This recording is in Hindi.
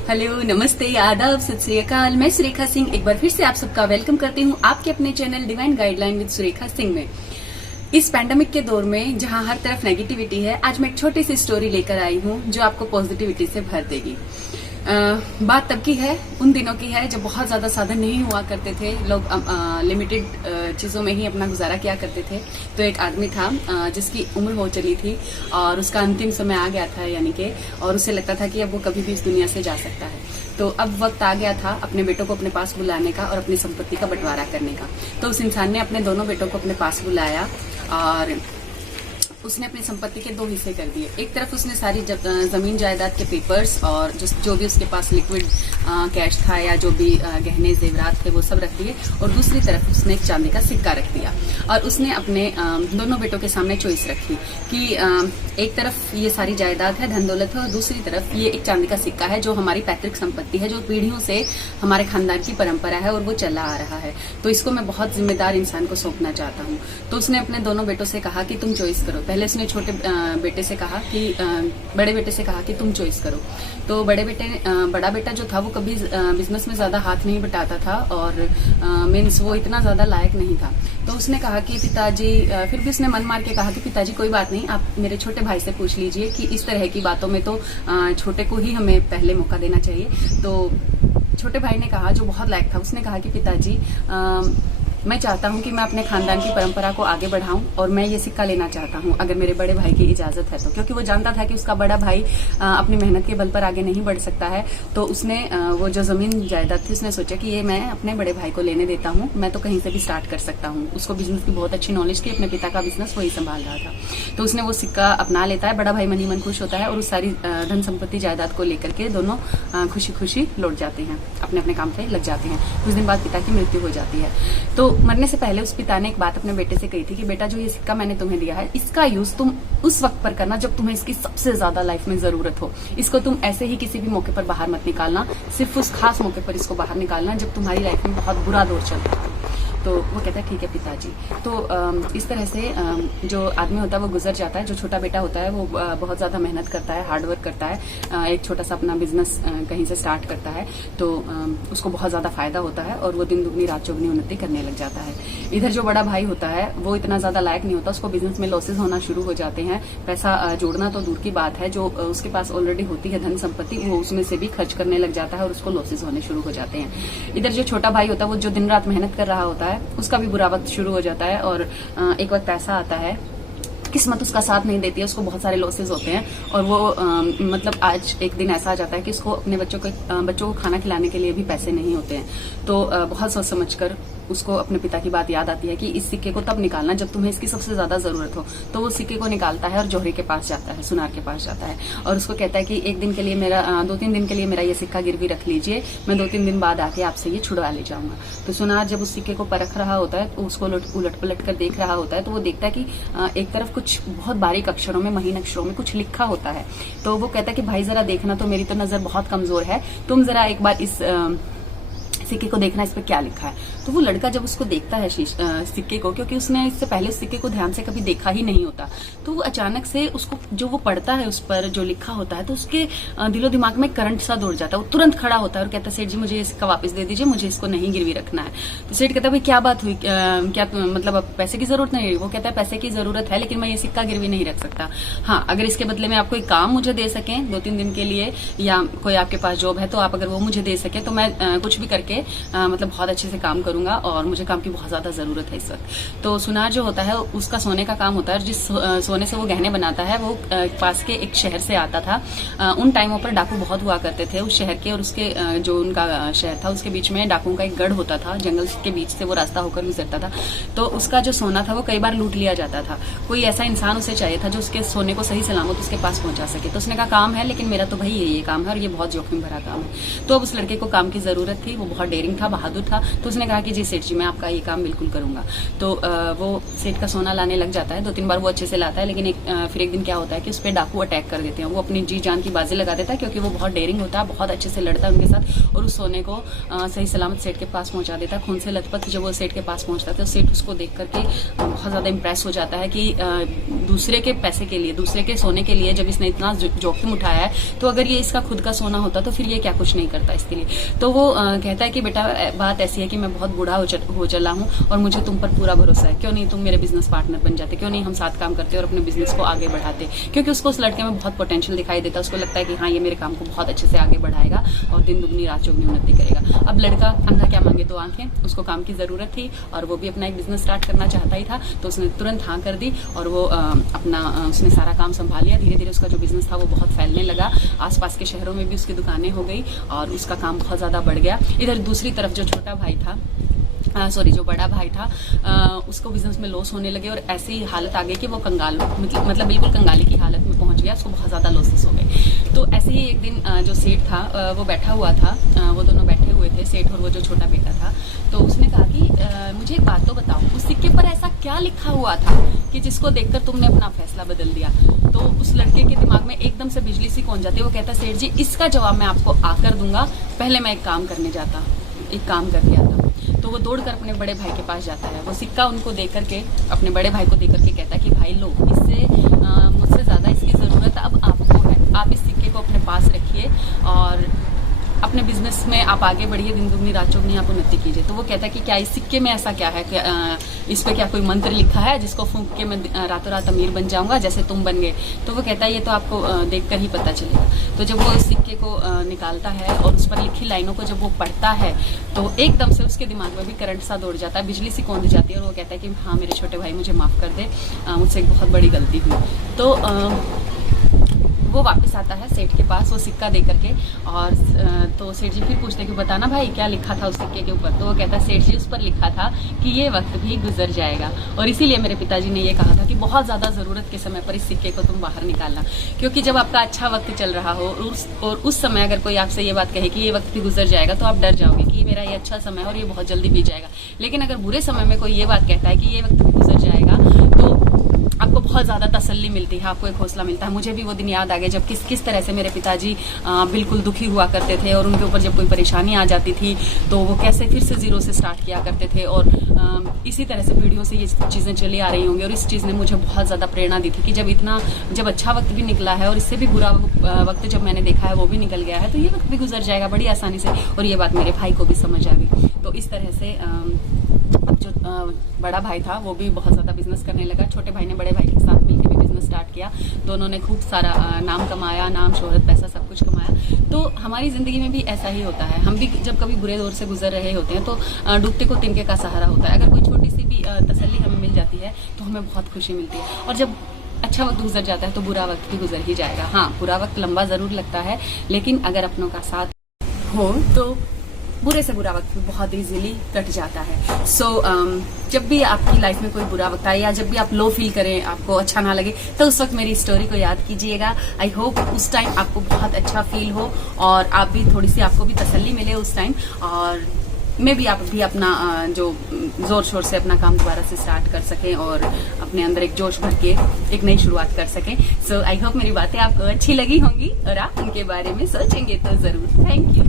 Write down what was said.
हेलो, नमस्ते, आदाब, सत श्री अकाल। मैं सुरेखा सिंह एक बार फिर से आप सबका वेलकम करती हूँ आपके अपने channel divine guideline with Surekha Singh में। इस पैंडेमिक के दौर में जहाँ हर तरफ नेगेटिविटी है, आज मैं एक छोटी सी स्टोरी लेकर आई हूँ जो आपको पॉजिटिविटी से भर देगी। बात तब की है, उन दिनों की है जब बहुत ज्यादा साधन नहीं हुआ करते थे, लोग लिमिटेड चीजों में ही अपना गुजारा किया करते थे। तो एक आदमी था जिसकी उम्र हो चली थी और उसका अंतिम समय आ गया था, यानी कि, और उसे लगता था कि अब वो कभी भी इस दुनिया से जा सकता है। तो अब वक्त आ गया था अपने बेटों को अपने पास बुलाने का और अपनी संपत्ति का बंटवारा करने का। तो उस इंसान ने अपने दोनों बेटों को अपने पास बुलाया और उसने अपनी संपत्ति के दो हिस्से कर दिए। एक तरफ उसने सारी जमीन जायदाद के पेपर्स और जो भी उसके पास लिक्विड कैश था या जो भी गहने जेवरात थे वो सब रख दिए, और दूसरी तरफ उसने एक चांदी का सिक्का रख दिया। और उसने अपने दोनों बेटों के सामने चॉइस रखी कि एक तरफ ये सारी जायदाद है, धन दौलत है, और दूसरी तरफ ये एक चांदी का सिक्का है जो हमारी पैतृक संपत्ति है, जो पीढ़ियों से हमारे खानदान की परंपरा है और वो चला आ रहा है। तो इसको मैं बहुत जिम्मेदार इंसान को सौंपना चाहता हूँ। तो उसने अपने दोनों बेटों से कहा कि तुम चॉइस करो। पहले उसने छोटे बेटे से कहा कि बड़े बेटे से कहा कि तुम चॉइस करो। तो बड़ा बेटा जो था वो कभी बिजनेस में ज्यादा हाथ नहीं बटाता था और मीन्स वो इतना ज्यादा लायक नहीं था। तो उसने कहा कि पिताजी, फिर भी उसने मन मार के कहा कि पिताजी कोई बात नहीं, आप मेरे छोटे भाई से पूछ लीजिए कि इस तरह की बातों में तो छोटे को ही हमें पहले मौका देना चाहिए। तो छोटे भाई ने कहा, जो बहुत लायक था, उसने कहा कि पिताजी मैं चाहता हूं कि मैं अपने खानदान की परंपरा को आगे बढ़ाऊं और मैं ये सिक्का लेना चाहता हूं, अगर मेरे बड़े भाई की इजाजत है तो। क्योंकि वो जानता था कि उसका बड़ा भाई अपनी मेहनत के बल पर आगे नहीं बढ़ सकता है। तो उसने वो जो जमीन जायदाद थी, उसने सोचा कि ये मैं अपने बड़े भाई को लेने देता हूं, मैं तो कहीं से भी स्टार्ट कर सकता हूं। उसको बिजनेस की बहुत अच्छी नॉलेज थी, अपने पिता का बिजनेस वही संभाल रहा था। तो उसने वो सिक्का अपना लेता है, बड़ा भाई मन ही मन खुश होता है और उस सारी धन संपत्ति जायदाद को लेकर के दोनों खुशी खुशी लौट जाते हैं, अपने अपने काम पे लग जाते हैं। कुछ दिन बाद पिता की मृत्यु हो जाती है। तो मरने से पहले उस पिता ने एक बात अपने बेटे से कही थी कि बेटा, जो ये सिक्का मैंने तुम्हें दिया है, इसका यूज तुम उस वक्त पर करना जब तुम्हें इसकी सबसे ज्यादा लाइफ में जरूरत हो। इसको तुम ऐसे ही किसी भी मौके पर बाहर मत निकालना, सिर्फ उस खास मौके पर इसको बाहर निकालना जब तुम्हारी लाइफ में बहुत बुरा दौर चल रहा है। तो वो कहता है ठीक है पिताजी। तो इस तरह से जो आदमी होता है वो गुजर जाता है। जो छोटा बेटा होता है वो बहुत ज्यादा मेहनत करता है, हार्डवर्क करता है, एक छोटा सा अपना बिजनेस कहीं से स्टार्ट करता है। तो उसको बहुत ज्यादा फायदा होता है और वो दिन दुगनी रात चौगनी उन्नति करने लग जाता है। इधर जो बड़ा भाई होता है वो इतना ज्यादा लायक नहीं होता, उसको बिजनेस में लॉसेज होना शुरू हो जाते हैं। पैसा जोड़ना तो दूर की बात है, जो उसके पास ऑलरेडी होती है धन संपत्ति, वो उसमें से भी खर्च करने लग जाता है और उसको लॉसेज होने शुरू हो जाते हैं। इधर जो छोटा भाई होता है वो जो दिन रात मेहनत कर रहा होता है, उसका भी बुरा वक्त शुरू हो जाता है और एक वक्त ऐसा आता है, किस्मत उसका साथ नहीं देती है, उसको बहुत सारे लॉसेस होते हैं और वो मतलब आज एक दिन ऐसा आ जाता है कि उसको अपने बच्चों को खाना खिलाने के लिए भी पैसे नहीं होते हैं। तो बहुत सोच समझ कर उसको अपने पिता की बात याद आती है कि इस सिक्के को तब निकालना जब तुम्हें इसकी सबसे ज्यादा जरूरत हो। तो वो सिक्के को निकालता है और जौहरी के पास जाता है, सुनार के पास जाता है और उसको कहता है कि एक दिन के लिए मेरा 2-3 दिन के लिए मेरा ये सिक्का गिरवी रख लीजिए, मैं 2-3 दिन बाद आके आपसे ये छुड़वा ले जाऊंगा। तो सुनार जब उस सिक्के को परख रहा होता है तो उसको उलट पलट कर देख रहा होता है, तो वो देखता है कि एक तरफ कुछ बहुत बारीक अक्षरों में, महीन अक्षरों में कुछ लिखा होता है। तो वो कहता है कि भाई जरा देखना, तो मेरी तो नजर बहुत कमजोर है, तुम जरा एक बार इस सिक्के को देखना, इस पर क्या लिखा है। तो वो लड़का जब उसको देखता है सिक्के को, क्योंकि उसने इससे पहले उस सिक्के को ध्यान से कभी देखा ही नहीं होता, तो वो अचानक से उसको जो वो पढ़ता है, उस पर जो लिखा होता है, तो उसके दिलो दिमाग में करंट सा दौड़ जाता है। वो तुरंत खड़ा होता है और कहता है, सेठ जी मुझे इसका वापस दे दीजिए, मुझे इसको नहीं गिरवी रखना है। तो सेठ कहता है, भाई क्या बात हुई, क्या मतलब अब पैसे की जरूरत नहीं है? वो कहता है, पैसे की जरूरत है लेकिन मैं ये सिक्का गिरवी नहीं रख सकता। हाँ, अगर इसके बदले में आप कोई काम मुझे दे सकें 2-3 दिन के लिए, या कोई आपके पास जॉब है तो आप अगर वो मुझे दे सके तो मैं कुछ भी करके मतलब बहुत अच्छे से काम करूंगा और मुझे काम की बहुत ज्यादा जरूरत है इस वक्त। तो सुनार जो होता है उसका सोने का काम होता है, जिस सोने से वो गहने बनाता है वो पास के एक शहर से आता था। उन टाइमों पर डाकू बहुत हुआ करते थे उस शहर के, और उसके जो उनका शहर था उसके बीच में डाकुओं का एक गढ़ होता था, जंगल के बीच से वो रास्ता होकर गुजरता था। तो उसका जो सोना था वो कई बार लूट लिया जाता था। कोई ऐसा इंसान उसे चाहिए था जो उसके सोने को सही सलामत उसके पास पहुंचा सके। तो उसने कहा, काम है लेकिन मेरा तो भाई ये काम है और ये बहुत जोखिम भरा काम है। तो अब उस लड़के को काम की जरूरत थी, वो बहुत डेयरिंग था, बहादुर था। तो उसने कहा कि जी सेठ जी मैं आपका ये काम बिल्कुल करूंगा। तो वो सेठ का सोना लाने लग जाता है। 2-3 बार वो अच्छे से लाता है, लेकिन फिर एक दिन क्या होता है कि उस पर डाकू अटैक कर देते हैं। वो अपनी जी जान की बाजी लगा देता है, क्योंकि वो बहुत डेयरिंग होता है, बहुत अच्छे से लड़ता है उनके साथ, और उस सोने को सही सलामत सेठ के पास पहुंचा देता है, खून से लथपथ। जब वो सेठ के पास पहुंचता है तो सेठ उसको देख करके बहुत ज्यादा इंप्रेस हो जाता है कि दूसरे के पैसे के लिए, दूसरे के सोने के लिए जब इसने इतना जोखिम उठाया है, तो अगर ये इसका खुद का सोना होता तो फिर ये क्या कुछ नहीं करता इसके लिए। तो वो कहता है कि बेटा बात ऐसी है कि मैं बहुत बूढ़ा हो चला हूँ और मुझे तुम पर पूरा भरोसा है, क्यों नहीं तुम मेरे बिजनेस पार्टनर बन जाते, क्यों नहीं हम साथ काम करते और अपने बिजनेस को आगे बढ़ाते। क्योंकि उसको उस लड़के में बहुत पोटेंशियल दिखाई देता है, उसको लगता है कि हाँ ये मेरे काम को बहुत अच्छे से आगे बढ़ाएगा और दिन दुगनी रात चौगनी उन्नति करेगा। अब लड़का अंधा क्या मांगे तो आंखें, उसको काम की जरूरत थी और वो भी अपना एक बिजनेस स्टार्ट करना चाहता ही था। तो उसने तुरंत हाँ कर दी और वो उसने सारा काम संभाल लिया। धीरे धीरे उसका जो बिजनेस था वो बहुत फैलने लगा, आसपास के शहरों में भी उसकी दुकानें हो गई और उसका काम बहुत ज्यादा बढ़ गया। इधर दूसरी तरफ जो छोटा भाई था, जो बड़ा भाई था, उसको बिजनेस में लॉस होने लगे और ऐसी हालत आ गई कि वो कंगाल मतलब बिल्कुल कंगाली की हालत में पहुंच गया, उसको बहुत ज्यादा लॉसेस हो गए। तो ऐसे ही एक दिन जो सेठ था वो बैठा हुआ था, वो दोनों बैठे हुए थे, सेठ और वो जो छोटा बेटा था। तो उसने कहा कि मुझे एक बात तो बताओ, उस सिक्के पर ऐसा क्या लिखा हुआ था कि जिसको देखकर तुमने अपना फैसला बदल दिया। तो उस लड़के के दिमाग में एकदम से बिजली सी कौन जाती है। वो कहता सेठ जी इसका जवाब मैं आपको आकर दूंगा, पहले मैं एक काम करके आता। तो वो दौड़कर अपने बड़े भाई के पास जाता है। वो सिक्का उनको दे करके, अपने बड़े भाई को दे करके कहता है कि भाई लो, इससे मुझसे ज्यादा इसकी जरूरत अब आपको है, आप इस सिक्के को अपने पास रखिए और अपने बिजनेस में आप आगे बढ़िए, दिन दुगनी रात चौगनी आप उन्नति कीजिए। तो वो कहता है कि क्या इस सिक्के में ऐसा क्या है कि इस पे क्या कोई मंत्र लिखा है जिसको फूंक के मैं रातों रात अमीर बन जाऊंगा जैसे तुम बन गए। तो वो कहता है ये तो आपको देखकर ही पता चलेगा। तो जब वो इस सिक्के को निकालता है और उस पर लिखी लाइनों को जब वो पढ़ता है तो एकदम से उसके दिमाग में भी करंट सा दौड़ जाता है, बिजली सी कौंध जाती है और वो कहता है कि हाँ मेरे छोटे भाई मुझे माफ कर दे, मुझसे एक बहुत बड़ी गलती हुई। तो वो वापस आता है सेठ के पास वो सिक्का दे करके और तो सेठ जी फिर पूछते कि बताना भाई क्या लिखा था उस सिक्के के ऊपर। तो वो कहता है सेठ जी उस पर लिखा था कि ये वक्त भी गुजर जाएगा और इसीलिए मेरे पिताजी ने ये कहा था कि बहुत ज्यादा जरूरत के समय पर इस सिक्के को तुम बाहर निकालना, क्योंकि जब आपका अच्छा वक्त चल रहा हो और उस समय अगर कोई आपसे ये बात कहे कि ये वक्त भी गुजर जाएगा तो आप डर जाओगे कि मेरा ये अच्छा समय है और ये बहुत जल्दी बीत जाएगा। लेकिन अगर बुरे समय में कोई ये बात कहता है कि ये वक्त भी गुजर जाएगा तो आपको बहुत ज्यादा तसल्ली मिलती है, आपको एक हौसला मिलता है। मुझे भी वो दिन याद आ गए जब किस तरह से मेरे पिताजी बिल्कुल दुखी हुआ करते थे और उनके ऊपर जब कोई परेशानी आ जाती थी तो वो कैसे फिर से जीरो से स्टार्ट किया करते थे और इसी तरह से पीढ़ियों से ये चीजें चली आ रही होंगी। और इस चीज ने मुझे बहुत ज्यादा प्रेरणा दी थी कि जब अच्छा वक्त भी निकला है और इससे भी बुरा वक्त जब मैंने देखा है वो भी निकल गया है तो ये वक्त भी गुजर जाएगा बड़ी आसानी से। और ये बात मेरे भाई को भी समझ आ गई। तो इस तरह से जो बड़ा भाई था वो भी बहुत ज्यादा बिजनेस करने लगा। छोटे भाई ने बड़े भाई के साथ मिलकर भी बिजनेस स्टार्ट किया। दोनों ने खूब सारा नाम कमाया, नाम शोहरत पैसा सब कुछ कमाया। तो हमारी जिंदगी में भी ऐसा ही होता है। हम भी जब कभी बुरे दौर से गुजर रहे होते हैं तो डूबते को तिनके का सहारा होता है। अगर कोई छोटी सी भी तसल्ली हमें मिल जाती है तो हमें बहुत खुशी मिलती है। और जब अच्छा वक्त गुजर जाता है तो बुरा वक्त भी गुजर ही जाएगा। हाँ, बुरा वक्त लंबा जरूर लगता है लेकिन अगर अपनों का साथ हो तो बुरे से बुरा वक्त भी बहुत इजीली कट जाता है। जब भी आपकी लाइफ में कोई बुरा वक्त आए या जब भी आप लो फील करें, आपको अच्छा ना लगे तो उस वक्त मेरी स्टोरी को याद कीजिएगा। आई होप उस टाइम आपको बहुत अच्छा फील हो और आप भी थोड़ी सी आपको भी तसल्ली मिले उस टाइम और में भी आप भी अपना जो जोर शोर से अपना काम दोबारा से स्टार्ट कर सकें और अपने अंदर एक जोश भर के एक नई शुरुआत कर सकें। आई होप मेरी बातें आपको अच्छी लगी होंगी और आप उनके बारे में सोचेंगे तो जरूर। Thank you.